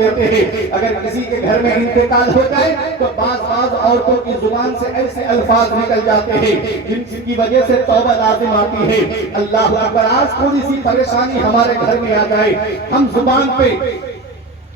دیتے ہیں. اگر کسی کے گھر میں انتقال ہو جائے تو بعض عورتوں کی زبان سے ایسے الفاظ نکل جاتے ہیں جن کی وجہ سے توبہ لازم آتی ہے. اللہ اکبر. آج تھوڑی سی پریشانی ہمارے گھر میں آ جائے, ہم زبان پہ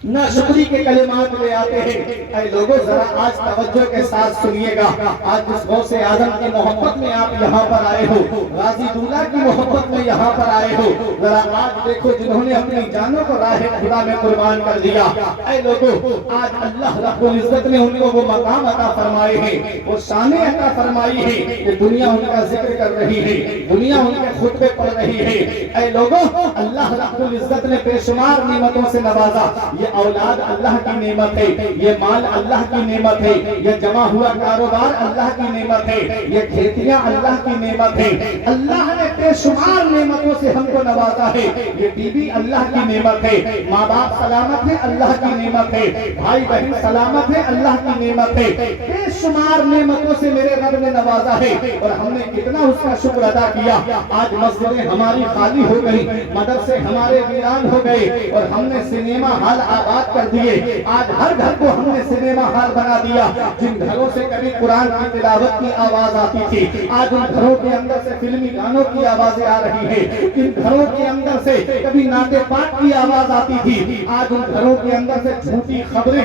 ناشکری کے کلمات لے آتے ہیں. اے لوگوں ذرا آج توجہ کے ساتھ سنیے گا. آج جس غوث اعظم کی محبت میں آپ یہاں پر آئے ہو, غازی دولہ کی محبت میں یہاں پر آئے ہو, ذرا آج دیکھو جنہوں نے اپنی جانوں کو راہ خدا میں قربان کر دیا. اے لوگوں آج اللہ رب العزت نے ان کو وہ مقام عطا فرمائے ہیں, وہ شانیں عطا فرمائی ہیں کہ دنیا ان کا ذکر کر رہی ہے, دنیا ان کے خطبے پڑھ رہی ہے. اے لوگوں اللہ رب العزت نے بے شمار نعمتوں سے نوازا. یہ اولاد اللہ کی نعمت ہے, یہ مال اللہ کی نعمت ہے, یہ جمع ہوا کاروبار اللہ کی نعمت ہے, یہ کھیتیاں اللہ کی نعمت ہے. اللہ نے بے شمار نعمتوں سے ہم کو نوازا ہے. یہ بیوی اللہ کی نعمت ہے, ماں باپ سلامت ہے اللہ کی نعمت ہے, بھائی بہن سلامت ہے اللہ کی نعمت ہے. بے شمار نعمتوں سے میرے رب نے نوازا ہے اور ہم نے کتنا اس کا شکر ادا کیا. آج مسجدیں ہماری خالی ہو گئی, مدرسے ہمارے ویران ہو گئے اور ہم نے سنیما ہال آباد کر دیے. آج ہر گھر کو ہم نے سنیما ہال بنا دیا. جن گھروں سے کبھی قرآن کی تلاوت کی آواز آتی تھی, آج ان گھروں کے اندر سے فلمی گانوں کی آوازیں آ رہی ہیں. جن گھروں کے اندر سے کبھی نعت پاک کی آواز آتی تھی, آج ان گھروں کے اندر سے جھوٹی خبریں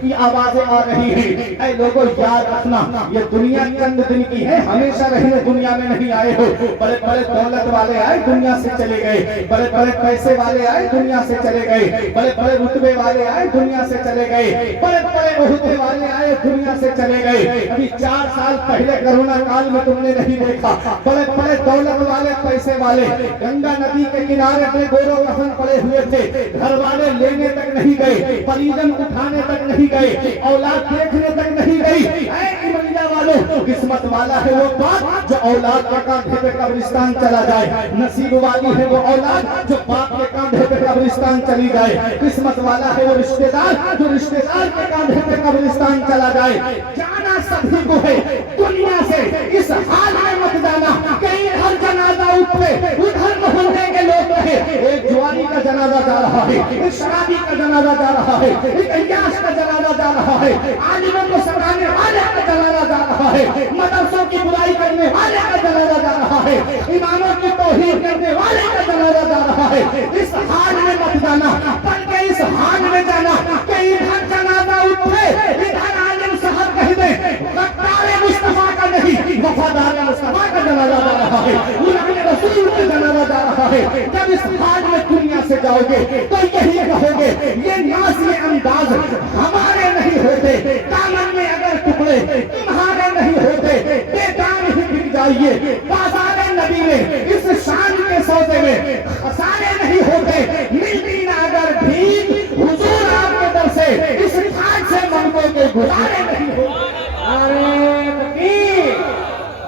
کی آوازیں آ رہی ہیں. اے لوگوں یاد رکھنا, یہ دنیا چند دن کی ہے, ہمیشہ رہنے دنیا میں نہیں آئے ہو. بڑے بڑے دولت والے آئے دنیا سے چلے گئے, بڑے بڑے پیسے والے آئے دنیا سے چلے گئے, بڑے بڑے رتبے والے آئے دنیا سے چلے گئے, بڑے بڑے عہدے والے آئے دنیا سے چلے گئے. ابھی 4 سال پہلے کرونا کال میں تم نے نہیں دیکھا, بڑے بڑے دولت والے پیسے والے گنگا ندی کے کنارے پہ گورو کفن پڑے ہوئے تھے, گھر والے لینے تک نہیں گئے, پریجن اٹھانے تک نہیں گئے, اولاد دیکھنے تک نہیں گئی. اے ایمانیہ والوں, قسمت والا ہے وہ باپ جو اولاد کے کاندھے پہ قبرستان چلا جائے, نصیب والی ہے وہ اولاد جو باپ کے کاندھے پہ قبرستان چلی جائے, قسمت والا ہے وہ رشتہ دار جو رشتہ دار کے کاندھے پہ قبرستان چلا جائے. جانا سبھی کو ہے دنیا سے, اس حال میں مت جانا کہیں ہر جنازہ اٹھے ادھر محلے کے لوگ رہے. ایک جوانی کا جنازہ جا رہا ہے, ایک شرابی کا جنازہ جا رہا ہے, ایک عیاش کا جنازہ جا رہا ہے, عالموں کو سمجھانے والے کا جنازہ جا رہا ہے, مدرسوں کی برائی کرنے والے کا جنازہ جا رہا ہے, اماموں کی توہین کرنے والے کا جنازہ جا رہا ہے. اس حال میں مت جانا, بلکہ اس حال میں جانا کہ ادھر جنازہ اٹھے ادھر عالم صاحب کہہ دے غدار مصطفیٰ کا نہیں وفادار مصطفیٰ کا جنازہ جا رہا ہے, غلام رسول کا جنازہ جا رہا ہے. جب اس حال میں دنیا سے جاؤ گے تو یہی کہو گے یہ نازل انداز ہمارے نہیں ہوتے, دامن میں اگر ٹکڑے تمہارے نہیں ہوتے, بے جان ہی بک جائیے. بازار نبی میں اس شان کے سودے میں خسارے نہیں ہوتے, ملتی نہ اگر بھیک حضور آپ کے در سے اس کھاٹ سے منگوں کے گزارے نہیں ہوتے. نعرہ تکبیر,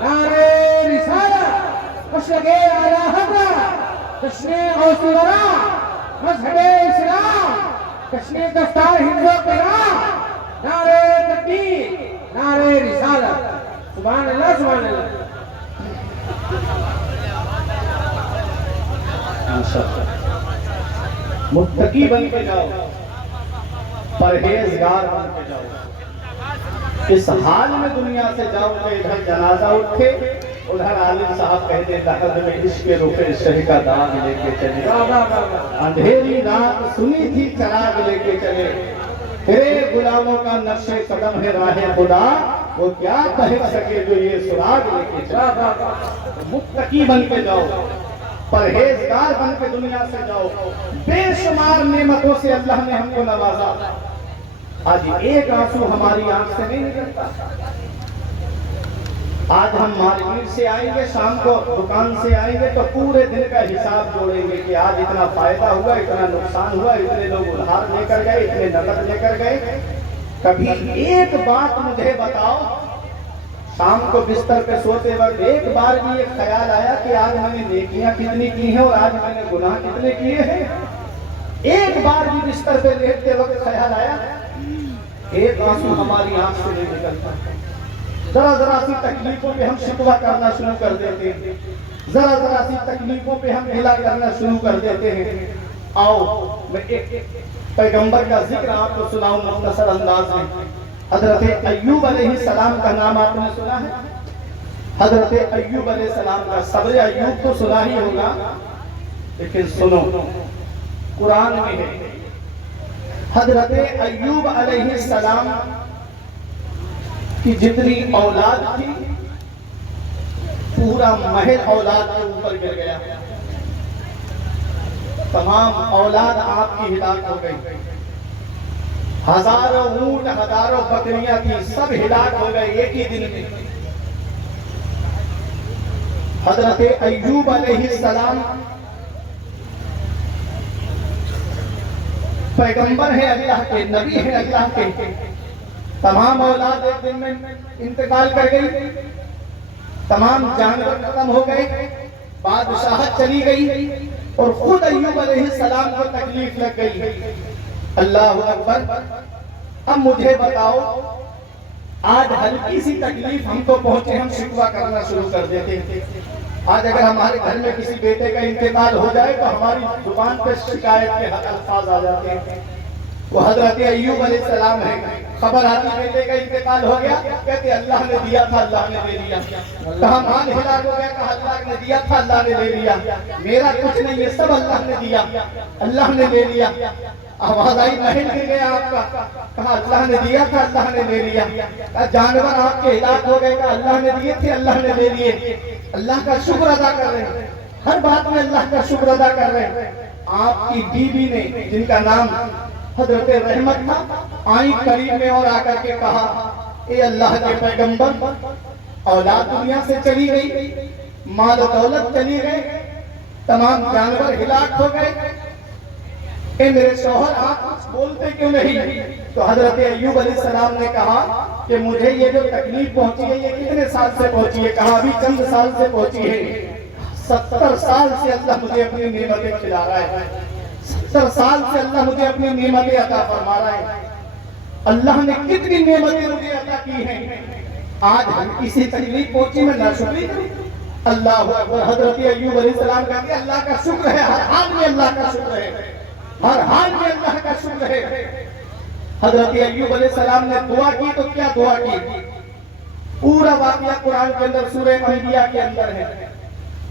نعرہ رسالت, مشرق اعلی حضرت, جشن غوث الورا, مذہب اسلام, جشن دستار ہند و پیغام. نعرہ تکبیر, نعرہ رسالت. سبحان اللہ, سبحان اللہ. متقی بن کے جاؤ, پرہیزگار بن کے جاؤ. اس حال میں دنیا سے جاؤ کہ ادھر جنازہ اٹھے ادھر عالم صاحب کہتے لحد میں عشق رخ شہ کا داغ لے کے چلے, اندھیری رات سنی تھی چراغ لے کے چلے, تیرے غلاموں کا نقش قدم ہے راہ خدا, وہ کیا کہہ سکے جو یہ سراغ لے کے چلے. متقی بن کے جاؤ, پرہیزگار بن کے دنیا سے جاؤ. بے شمار نعمتوں سے اللہ نے ہم کو نوازا. آج ایک آنسو ہماری آنکھ سے نہیں نکلتا. آج ہم مارکیٹ سے آئیں گے, شام کو دکان سے آئیں گے تو پورے دن کا حساب جوڑیں گے کہ آج اتنا فائدہ ہوا, اتنا نقصان ہوا, اتنے لوگ ادھار لے کر گئے, اتنے نقد لے کر گئے. کبھی ایک بات مجھے بتاؤ, شام کو بستر پہ سوتے وقت ایک بار بھی یہ خیال آیا کہ آج میں نے نیکیاں کتنی کی ہیں اور آج میں نے گناہ کتنے کیے ہیں؟ ایک بار بھی بستر پہ لیٹتے وقت خیال آیا؟ ایک آنسو ہماری آنکھ سے نہیں نکلتا. ذرا ذرا سی تکلیفوں پہ ہم شکوہ کرنا شروع کر دیتے ہیں, ذرا ذرا سی تکلیفوں پہ ہم گلہ کرنا شروع کر دیتے ہیں. آؤ میں پیغمبر کا ذکر آپ کو سناؤں مختصر انداز میں. حضرت ایوب علیہ السلام کا نام آپ نے سنا ہے؟ حضرت ایوب علیہ السلام کا صبر ایوب تو سنا ہی ہوگا، لیکن سنو قرآن میں ہے حضرت ایوب علیہ السلام کی جتنی اولاد تھی پورا محل اولاد کے اوپر گر گیا. تمام اولاد آپ کی ہلاک ہو گئی. ہزاروں اونٹ ہزاروں بکریاں تھی سب ہلاک ہو گئے ایک ہی دن میں. حضرت ایوب علیہ السلام پیغمبر ہے اللہ کے، نبی ہے اللہ کے. تمام اولاد ایک دن میں انتقال کر گئی، تمام جانور ختم ہو گئے، بادشاہت چلی گئی اور خود ایوب علیہ السلام کو تکلیف لگ گئی. اللہ اکبر. اب مجھے بتاؤ آج ہلکی سی تکلیف ہم کو پہنچے ہم شکوہ کرنا شروع کر دیتے ہیں. آج اگر ہمارے گھر میں کسی بیٹے کا انتقال ہو جائے تو ہماری زبان پہ شکایت کے الفاظ آ جاتے ہیں. وہ حضرت ایوب علیہ السلام ہے، خبر آتی بیٹے کا انتقال ہو گیا کہتے اللہ نے دیا تھا اللہ نے دے دیا. کہا مال ہلاک ہو گیا کہا اللہ نے دیا تھا اللہ نے دے دیا. میرا کچھ نہیں یہ سب اللہ نے دیا اللہ نے دے دیا. آواز آئی محل گر گیا آپ کا کہا اللہ نے دیا تھا اللہ نے دے دیا. کہا جانور آپ کے ہلاک ہو گئے کہا اللہ نے دیے تھے اللہ نے دے دیے. اللہ کا شکر ادا کر رہے ہیں، ہر بات میں اللہ کا شکر ادا کر رہے ہیں. آپ کی بیوی نے جن کا نام حضرت رحمت تھا آئی قریب میں اور آ کر کے کہا اے اللہ کے پیغمبر اولاد دنیا سے چلی گئی، مال و دولت چلی گئے، تمام جانور ہلاک ہو گئے، اے میرے شوہر آپ کچھ بولتے کیوں نہیں؟ تو حضرت ایوب علیہ السلام نے کہا کہ مجھے یہ جو تکلیف پہنچی ہے یہ کتنے سال سے پہنچی ہے؟ کہا ابھی چند سال سے پہنچی ہے. 70 سال سے اللہ مجھے اپنی نعمتیں کھلا رہا ہے، 70 سال سے اللہ مجھے اپنی نعمتیں عطا فرما رہا ہے. اللہ نے کتنی نعمتیں مجھے عطا کی ہیں، آج ہلکی سی تکلیف پہنچی میں ناشکری کروں؟ اللہ اکبر. حضرت ایوب علیہ السلام کہتے ہیں اللہ کا شکر ہے، ہر حال میں اللہ کا شکر ہے، ہر حال میں اللہ کا شکر ہے. حضرت ایوب علیہ السلام نے دعا کی تو کیا دعا کی؟ پورا واقعہ قرآن کے اندر سورہ انبیاء کے اندر ہے.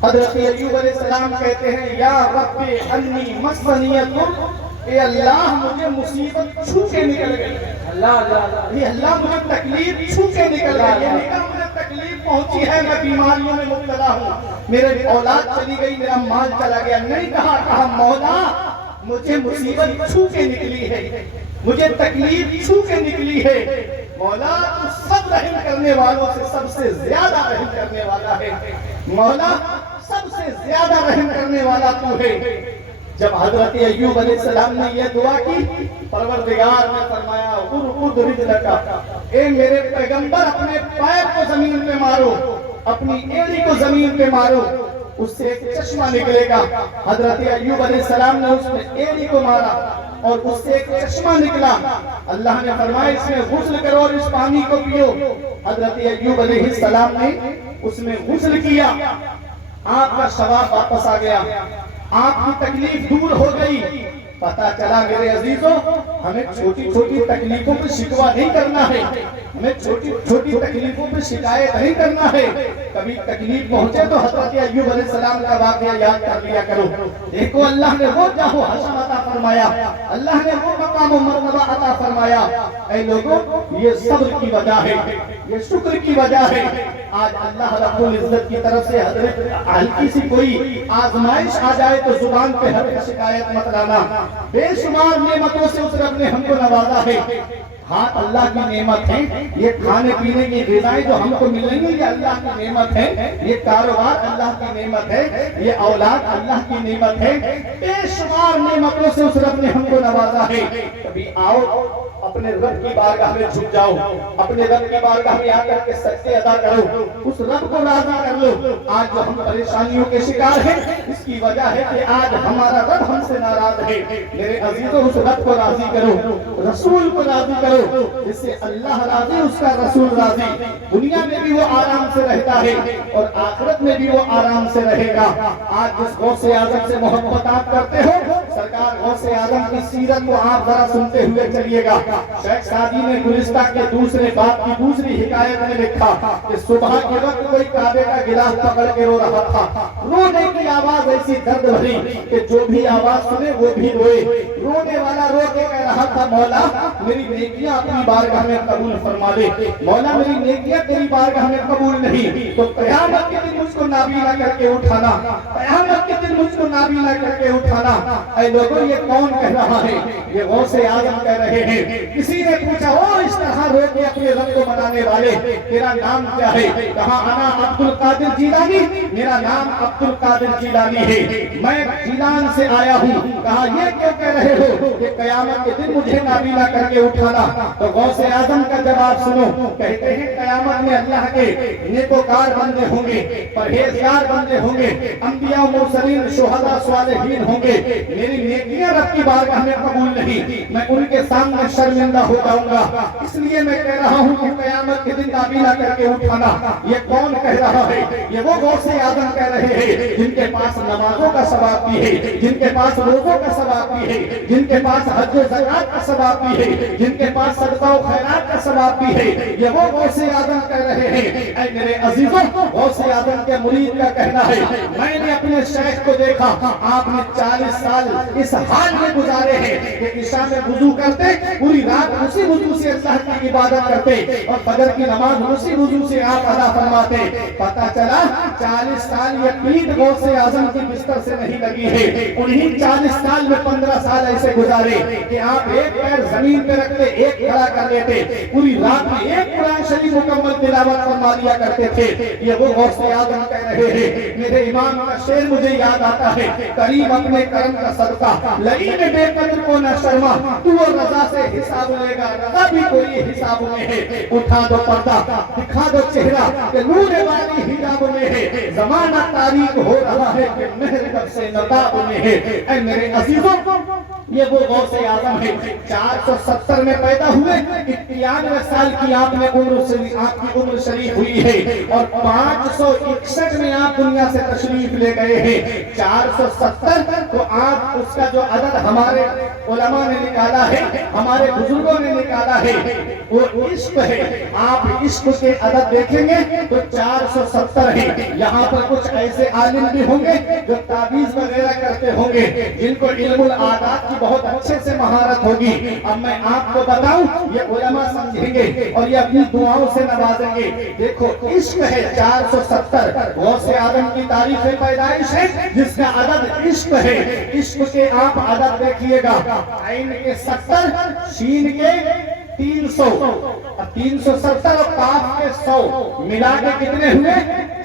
حضرت ایوب علیہ السلام کہتے ہیں یا رب انی مسنی الضر، اے اللہ مجھے مصیبت چھو کے نکل گئی، اللہ مجھے تکلیف چھو کے نکل گئی. یہ نہیں کہا مجھے تکلیف پہنچی ہے میں بیماریوں میں مبتلا ہوں، میرے اولاد چلی گئی میرا مال چلا گیا. نہیں کہا مولا مجھے مصیبت چھو کے نکلی ہے، مجھے تکلیف چھو کے نکلی ہے. مولا تو سب رحم کرنے والوں سے سب سے زیادہ رحم کرنے والا ہے، مولا سب سے زیادہ رحم کرنے والا تو ہے. جب حضرت ایوب علیہ السلام نے یہ دعا کی پروردگار نے فرمایا ارقد رجلک، اے میرے پیغمبر اپنے پیر کو زمین پہ مارو، اپنی ایڑی کو زمین پہ مارو، اس سے ایک چشمہ نکلے گا. حضرت ایوب علیہ السلام نے اس میں ایڑی کو مارا اور اس سے ایک چشمہ نکلا. اللہ نے فرمایا اس میں غسل کرو اور اس پانی کو پیو. حضرت ایوب علیہ السلام نے اس میں غسل کیا، آپ کا ثواب واپس آ گیا، آپ کی تکلیف دور ہو گئی. پتا چلا میرے عزیزوں ہمیں چھوٹی چھوٹی تکلیفوں پہ شکوہ نہیں کرنا ہے، ہمیں چھوٹی چھوٹی تکلیفوں پہ شکایت نہیں کرنا ہے. کبھی تکلیف پہنچے تو حضرت ایوب علیہ السلام کا واقعہ یاد کر لیا کرو. دیکھو اللہ نے وہ جاہ و حشر عطا فرمایا، اللہ نے وہ مقام و مرتبہ عطا فرمایا. اے لوگوں یہ صبر کی وجہ ہے، یہ شکر کی وجہ ہے. آج اللہ رب العزت کی طرف سے حضرت ہلکی سی کوئی آزمائش آ جائے تو زبان پہ ہر شکایت مت لانا. بے شمار نعمتوں سے اس رب نے ہم کو نوازا ہے. ہاتھ اللہ کی نعمت ہے، یہ کھانے پینے کی غذائیں جو ہم کو مل رہی ہیں یہ اللہ کی نعمت ہے، یہ کاروبار اللہ کی نعمت ہے، یہ اولاد اللہ کی نعمت ہے. بے شمار نعمتوں سے اس رب نے ہم کو نوازا ہے. کبھی آؤ اپنے رب کی بارگاہ میں جھک جاؤ، اپنے رب کی بارگاہ میں آ کر کے سجدے ادا کرو، اس رب کو راضی کر لو. آج جو ہم پریشانیوں کے شکار ہیں اس کی وجہ ہے کہ آج ہمارا رب ہم سے ناراض ہے. میرے عزیزوں اس رب کو راضی کرو، رسول کو راضی کرو، جس سے اللہ راضی اس کا رسول راضی. دنیا میں بھی وہ آرام سے رہتا ہے اور آخرت میں بھی وہ آرام سے رہے گا. آج جس غوث اعظم سے محبت آپ کرتے ہو، سرکار غوث غوث اعظم کی سیرت کو آپ ذرا سنتے ہوئے چلیے گا۔ شیخ سعدی نے گلستہ کے دوسرے باب کی دوسری حکایت میں لکھا کہ صبح کے وقت کوئی کعبے کا گلاس پکڑ کے رو رہا تھا، رونے کی آواز ایسی درد بھری کہ جو بھی آواز سنے وہ بھی روئے۔ رونے والا رو کے کہہ رہا تھا مولا میری نیکیاں اپنی بارگاہ میں قبول فرما دے، مولا میری نیکیاں تیری بارگاہ میں قبول نہیں تو قیامت کے دن مجھ کو نابینا کر کے اٹھانا، قیامت کے دن مجھ کو نابینا کر کے اٹھانا۔ اے لوگوں یہ کون کہہ رہا ہے؟ یہ غوث اعظم کہہ رہے ہیں۔ کسی نے پوچھا او اس طرح رو کے اپنے رب کو منانے والے تیرا نام کیا ہے؟ کہا انا عبد القادر جیلانی، میرا نام عبد القادر جیلانی ہے، میں جیلان سے آیا ہوں۔ کہا یہ کیوں کہہ رہے ہو کہ قیامت کے دن مجھے نابینا کر کے اٹھانا؟ تو غوث اعظم کا جواب سنو، کہتے ہیں قیامت میں اللہ کے نیکوکار بندے ہوں گے، پرہیزگار بندے ہوں گے، انبیاء مرسلین شہداء صالحین ہوں گے، میری نیکیاں رب کی بارگاہ میں قبول نہیں، میں ان کے سامنے شرمندہ ہو جاؤں گا، اس لیے میں کہہ رہا ہوں کہ قیامت کے دن نابینا کر کے اٹھانا۔ یہ کون کہہ رہا ہے؟ یہ وہ غوث اعظم کہہ رہے ہیں جن کے پاس نمازوں کا ثواب بھی ہے، جن کے پاس روزوں کا ثواب بھی ہے، جن کے پاس حج و زکات کا ثواب بھی ہے، جن کے پاس صدقہ و خیرات کا ثواب بھی ہے۔ یہ وہ غوث اعظم کہہ رہے ہیں۔ اے میرے عزیزوں، غوث اعظم کے مرید کا کہنا ہے میں نے اپنے شیخ کو دیکھا، آپ نے 40 سال اس حال میں گزارے ہیں کہ عشاء میں وضو کرتے، پوری رات اسی وضو سے اللہ کی عبادت کرتے اور فجر کی نماز اسی وضو سے آپ ادا فرماتے۔ پتہ چلا 40 سال یہ پیٹھ غوث اعظم کی بستر سے نہیں لگی ہے، انہیں 40 سال میں 15 سال ایسے گزارے کہ آپ ایک پیر زمین پہ رکھتے ایک کھڑا کر لیتے، پوری رات میں ایک قرآن شریف مکمل تلاوت فرما لیا کرتے تھے۔ یہ وہ غوث اعظم کہہ رہے ہیں۔ میرے امام کا شعر مجھے یاد آتا ہے، کریم اپنے کرم کا صدقہ لئی میں بے قدر کو نہ شرما، تو وہ رضا سے حساب لے گا، رضا بھی کوئی حساب میں ہے۔ اٹھا دو پردہ دکھا دو چہرہ کہ نور والی حجاب میں ہے، زمانہ تاریک ہو رہا ہے کہ مہر کب سے نقاب میں ہے۔ اے میرے عزیزوں، یہ وہ غوث اعظم ہے 470 میں پیدا ہوئے، 91 سال کی آپ کی عمر شریف ہوئی ہے اور 561 میں آپ دنیا سے تشریف لے گئے ہیں۔ 470 تو آپ اس کا جو عدد ہمارے علماء نے نکالا ہے، ہمارے بزرگوں نے نکالا ہے، وہ عشق ہے۔ آپ عشق کے عدد دیکھیں گے تو 470 ہے۔ یہاں پر کچھ ایسے عالم بھی ہوں گے جو تعویذ وغیرہ کرتے ہوں گے، جن کو علم العادات کی بہت اچھے سے مہارت ہوگی۔ اب میں آپ کو بتاؤں، یہ علماء سمجھیں گے اور یہ اپنی دعاؤں سے نوازیں گے۔ دیکھو عشق ہے 470، غوث اعظم کی تاریخ پیدائش ہے جس کا عدد عشق ہے۔ عشق کے آپ عدد دیکھیے گا، عین کے 70، شین کے 300، 370 اور قاف کے 100 ملا کے کتنے ہوئے؟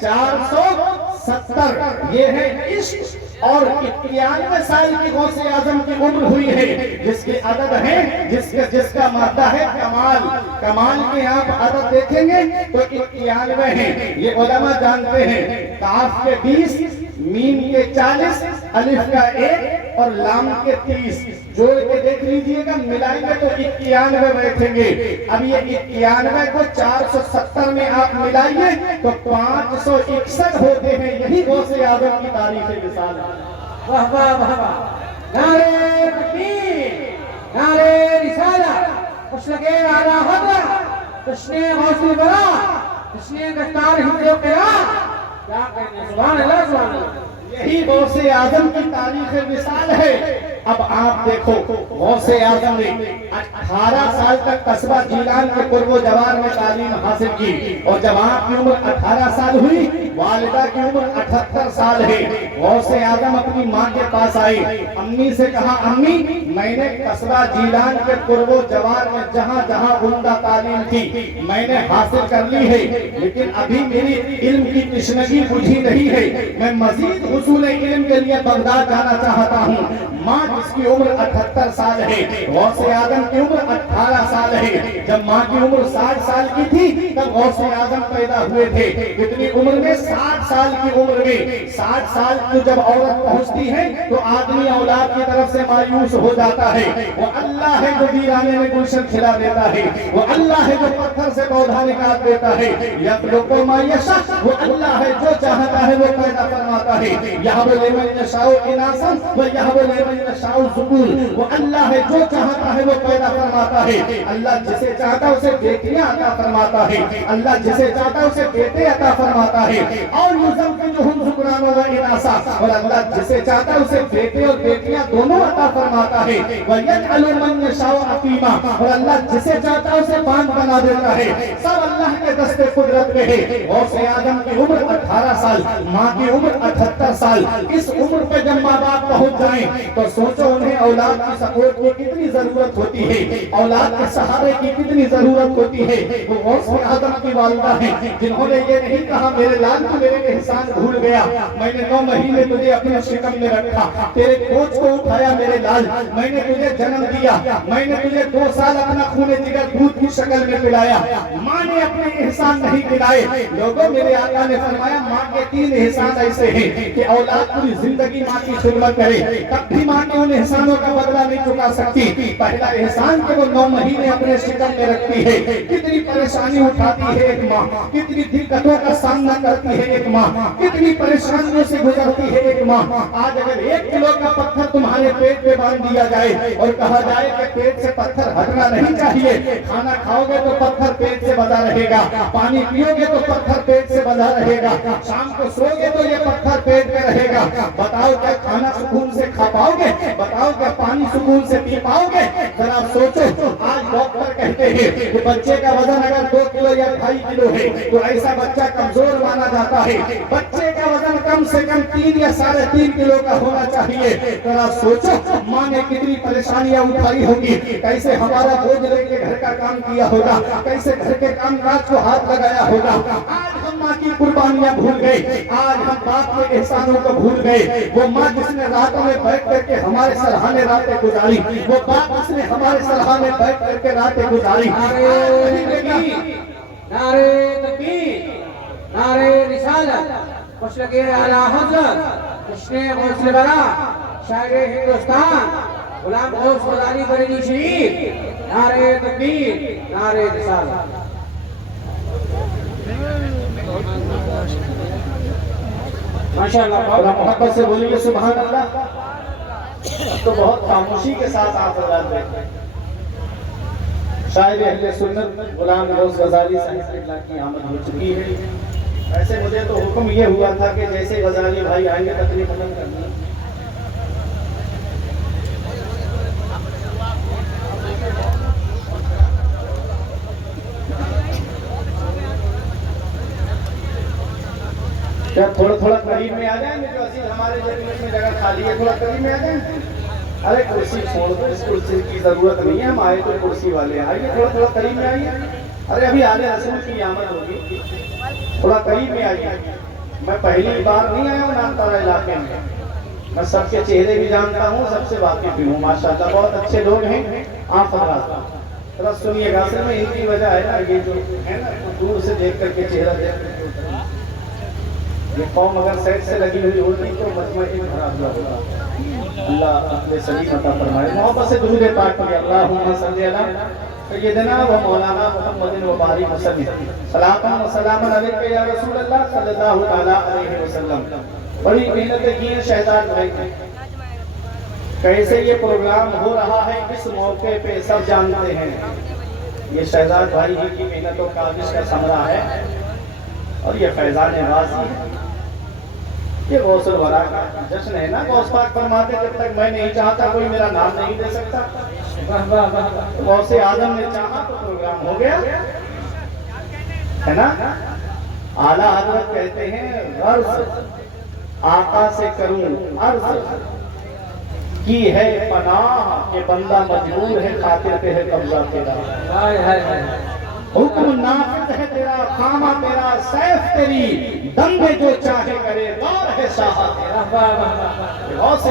470۔ یہ ہے عشق۔ اور 91 سال کی غوث اعظم کی عمر ہوئی ہے جس کے عدد ہے، جس کا مادہ ہے کمال۔ کمال کے آپ عدد دیکھیں گے تو 91 ہیں، یہ علماء جانتے ہیں۔ قاف کے 20، میم کے 40، الف کا 1 اور لام کے 30 جوڑ کے دیکھ لیجئے گا، ملائیں گے تو 91 بیٹھیں گے۔ اب یہ 91 کو 470 میں آپ ملائیے تو 561 ہوتے ہیں۔ یہی غوث اعظم کی تاریخ مثال ہے۔ واہ واہ واہ واہ، نعرے تکبیر، نعرے رسالت، مشرقِ اعلیٰ حضرت، جشنِ غوث الورا، جشنِ دستار ہند و قیام، کیا کہنے، سبحان اللہ سبحان اللہ۔ یہی غوث اعظم کی تاریخ مثال ہے۔ اب آپ دیکھو غوث اعظم نے 18 سال تک قصبہ جیلان کے قرب و جوار میں تعلیم حاصل کی اور جب آپ کی عمر 18 سال ہوئی، والدہ کی عمر 78 سال ہے۔ غوث اعظم اپنی ماں کے پاس آئی، امی سے کہا امی میں نے قصبہ جیلان کے قرب و جوار میں جہاں جہاں عمدہ تعلیم تھی میں نے حاصل کر لی ہے، لیکن ابھی میری علم کی تشنگی بجھی نہیں ہے، میں مزید حصول علم کے لیے بغداد جانا چاہتا ہوں۔ ماں جس کی عمر 78 سال ہے، غوث اعظم کی عمر 18 سال ہے۔ جب ماں کی عمر 60 سال کی تھی تب غوث اعظم کا پیدا ہوئے تھے کتنی عمر میں 60 سال کی عمر میں 60 سال کی جب عورت پہنچتی ہے تو آدمی اولاد کی طرف سے مایوس ہو جاتا ہے وہ اللہ ہے جو ویرانے میں گلشن کھلا دیتا ہے وہ اللہ ہے جو پتھر سے پودا نکال دیتا ہے یخلق ما یشاء وہ اللہ ہے جو چاہتا ہے وہ پیدا فرماتا ہے یہب لمن یشاء اناثا و یہب لمن یشاء الذکور وہ اللہ ہے جو چاہتا ہے وہ پیدا فرماتا ہے اللہ جسے چاہتا ہے اسے بیٹیاں عطا فرماتا ہے اللہ جسے چاہتا ہے اسے بیٹے عطا فرماتا ہے اور یزوجہم ذکرانا و اناثا اور اللہ جسے چاہتا ہے اسے بیٹے اور بیٹیاں دونوں عطا فرماتا ہے وَيَجْعَلُ مَن يَشَاءُ عَقِيمًا اور اللہ جسے چاہتا ہے اسے باندھ بنا دیتا ہے سب اللہ کے دست قدرت میں ہے اور سے آدم کی عمر 18 سال ماں کی عمر 78 سال اس عمر پہ جب ماں باپ پہنچ جائیں تو سوچو انہیں اولاد کی سپورٹ کی کتنی ضرورت ہوتی ہے اولاد کے سہارے کی کتنی ضرورت ہوتی ہے وہ غوث آدم کی والدہ ہیں جنہوں نے یہ نہیں کہا میرے لال تو میرے احسان بھول گیا میں نے 9 مہینے تجھے اپنے شکم میں رکھا تیرے کوچ کو اٹھایا میرے لال میں نے تجھے جنم دیا میں نے تجھے 2 سال اپنا خون جگر دودھ کی شکل میں پلایا ماں نے اپنے احسان نہیں پلائے لوگوں میرے آقا نے فرمایا ماں کے 3 احسان ایسے ہیں کہ اولاد پوری زندگی ماں کی خدمت کرے تب بھی ماں کے ان احسانوں کا بدلہ نہیں چکا سکتی پہلا احسان کہ وہ 9 مہینے اپنے شکم میں رکھتی ہے کتنی پریشانی اٹھاتی ہے ایک ماں کتنی دقتوں کا سامنا کرتی ہے ایک ماں کتنی پریشانیوں سے گزرتی ہے ایک ماں آج اگر 1 کلو کا پتھر تمہارے پیٹ پہ باندھ دیا جائے اور کہا جائے کہ پیٹ سے پتھر ہٹنا نہیں چاہیے کھانا کھاؤ گے تو پتھر پیٹ سے بندھا رہے گا پانی پیو گے تو پتھر پیٹ سے بندھا رہے گا شام کو سو گے تو یہ پتھر پیٹ میں رہے گا بتاؤ کیا کھانا سکون سے کھا پاؤ گے بتاؤ کیا پانی سکون سے پی پاؤ گے ذرا سوچو آج ڈاکٹر کہتے ہیں کہ بچے کا وزن اگر 2 کلو یا 2.5 کلو ہے تو ایسا بچہ کمزور مانا جاتا ہے بچے کا وزن کم سے کم 3 یا 3.5 کلو کا ہونا چاہیے ذرا سوچو ماں نے کتنی پریشانیاں اٹھائی ہوگی کیسے ہمارا بوجھ لے کے گھر کا کام کیا ہوگا کیسے گھر کے کام کاج کو ہاتھ لگایا ہوگا آج ہم ماں کی قربانیاں بھول گئے آج ہم باپ کے احسانوں کو بھول گئے وہ ماں جس نے راتوں میں بیٹھ کر کے ہمارے سرہانے راتیں گزاری وہ باپ جس نے ہمارے سرہانے بیٹھ کر کے راتیں گزاری نعرے تکبیر نعرے رسالت خوش لگے اعلیٰ حضرت جشن غوث برا شاعر ہندوستان غلام غوث غزالی بریلوی شریف نعرے تکبیر نعرے رسالت ماشاءاللہ بڑا محبت سے بولیے سبحان اللہ تو بہت خاموشی کے ساتھ آپ حضرات دیکھیں شاعر اہل سنت غلام غوث غزالی صاحب اللہ کی آمد ہو چکی ہے ایسے مجھے تو حکم یہ ہوا تھا کہ جیسے غزالی بھائی آئیں گے تقریر ختم کرنا کیا تھوڑا قریب میں آ جائیں گے جو عزیز ہمارے جنت میں جگہ خالی ہے تھوڑا قریب میں آ جائیں ارے کرسی چھوڑ دو اس کرسی کی ضرورت نہیں ہے ہم آئے تو کرسی والے آئیے تھوڑا قریب میں آئیے ارے ابھی آلے رسول کی آمد ہوگی تھوڑا قریب میں آئیے میں پہلی بار نہیں آیا ہوں نامتارا علاقے میں سب کے چہرے بھی جانتا ہوں سب سے واقف بھی ہوں ماشاءاللہ بہت اچھے لوگ ہیں آپ حضرات ذرا سنیے گا اصل میں ان کی وجہ ہے نا یہ جو ہے نا دور سے دیکھ کر کے چہرہ دیکھ کر کے یہ قوم اگر سیٹ سے لگی ہوئی ہوتی تو مطمئن خراب نہ ہوگا اللہ اپنے سلیم عطا فرمائے محبت سے درود پاک پڑھیں اللہم صلی علی سیدنا و مولانا محمد و بارک وسلم صلاۃ و سلام علیک یا رسول اللہ صلی اللہ تعالی علیہ وسلم بڑی محنت کی ہے شہزاد بھائی کیسے یہ پروگرام ہو رہا ہے کس موقع پہ سب جانتے ہیں یہ شہزاد بھائی کی محنت و کاوش کا ثمرہ ہے اور یہ فیضان غازی ہے یہ غوث الورا کا جشن ہے نا غوث پاک فرماتے جب تک میں نہیں چاہتا کوئی میرا نام نہیں دے سکتا غوث اعظم نے چاہا تو پروگرام ہو گیا ہے نا اعلیٰ حضرت کہتے ہیں غرض آقا سے کروں عرض کی ہے پناہ کہ بندہ مجبور ہے خاطر پہ ہے قبضہ تیرا حکم نافذ ہے تیرا خامہ تیرا سیف تیری دم میں جو چاہے کرے دار ہے شاہ تیرا غوث